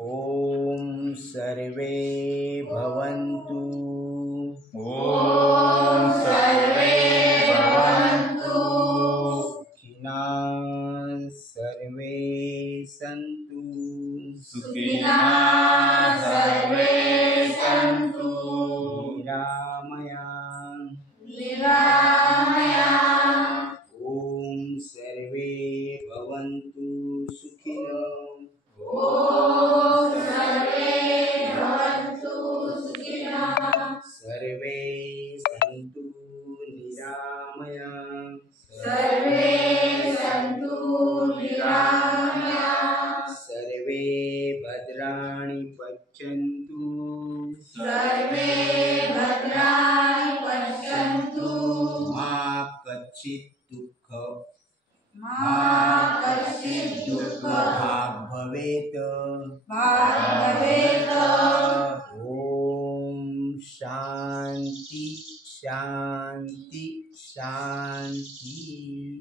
ओम सर्वे भवन्तु। ओम सर्वे भवन्तु। सुखिनः सर्वे सन्तु। सुखिनः सर्वे सन्तु। निरामयाम्। ओम सर्वे भवन्तु सुखिनः। ओम सर्वे भवन्तु सुखिनः। सर्वे सन्तु निरामयाम्। सर्वे सन्तु निरामयाम्। सर्वे भद्राणि पश्यन्तु। सर्वे भद्राणि पश्यन्तु। मा कश्चित् मा कश्चित् भाग् भवेत्। भवेत्। ओम शांति शांति शांति।